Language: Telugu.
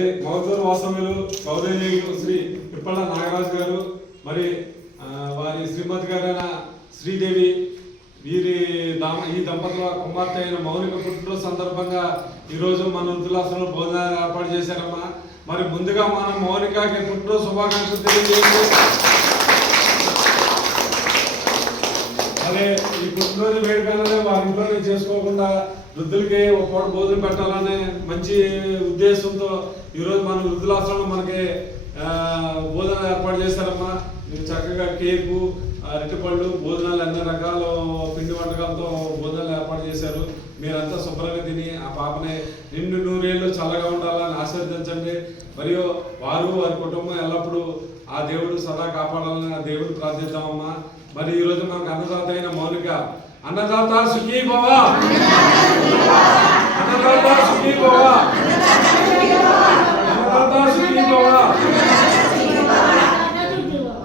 మరి మౌతూరు వాస్తవ్యులు గౌరవనీయులు శ్రీ పిప్పళ్ళ నాగరాజు గారు మరి వారి శ్రీమతి గారైన శ్రీదేవి వీరి దామ ఈ దంపతుల కుమార్తె అయిన మౌనిక పుట్టినరోజు సందర్భంగా ఈరోజు మన వృద్ధులాసంలో భోజనాలు ఏర్పాటు చేశారమ్మా. మరి ముందుగా మనం మౌనికకి పుట్టినరోజు శుభాకాంక్షలు తెలియజేయండి. అదే ఈ పుట్టినరోజు వేడుకలనే వారి ఇంట్లోనే చేసుకోకుండా వృద్ధులకి ఒక పూట భోజనం పెట్టాలనే మంచి ఉద్దేశంతో ఈరోజు మన వృద్ధులాశ్రమం మనకి భోజనం ఏర్పాటు చేశారమ్మా. మీరు చక్కగా కేకు అరటిపళ్ళు భోజనాలు అన్ని రకాల పిండి వంటకాలతో భోజనాలు ఏర్పాటు చేశారు. మీరంతా శుభ్రంగా తిని ఆ పాపని నిండు నూరేళ్ళు చల్లగా ఉండాలని ఆశీర్వదించండి. మరియు వారు వారి కుటుంబం ఎల్లప్పుడూ ఆ దేవుడు సదా కాపాడాలని ఆ దేవుడు ప్రార్థిద్దామమ్మా. మరి ఈ రోజు మనకు అన్నదాత అయిన మౌనిక అన్నదాత సుఖీ అన్నదాత సుఖీ భవ